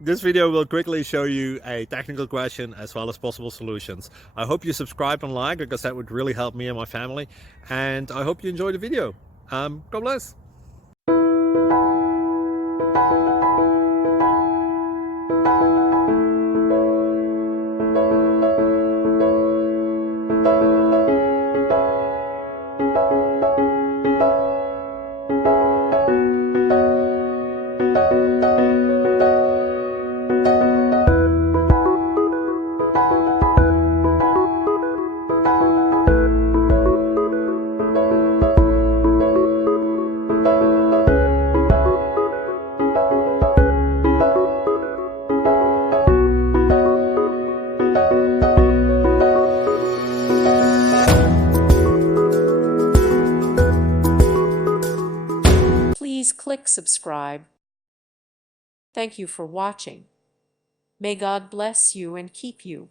This video will quickly show you a technical question as well as possible solutions. I hope you subscribe and like, because that would really help me and my family. And I hope you enjoy the video. God bless. Please click subscribe. Thank you for watching. May God bless you and keep you.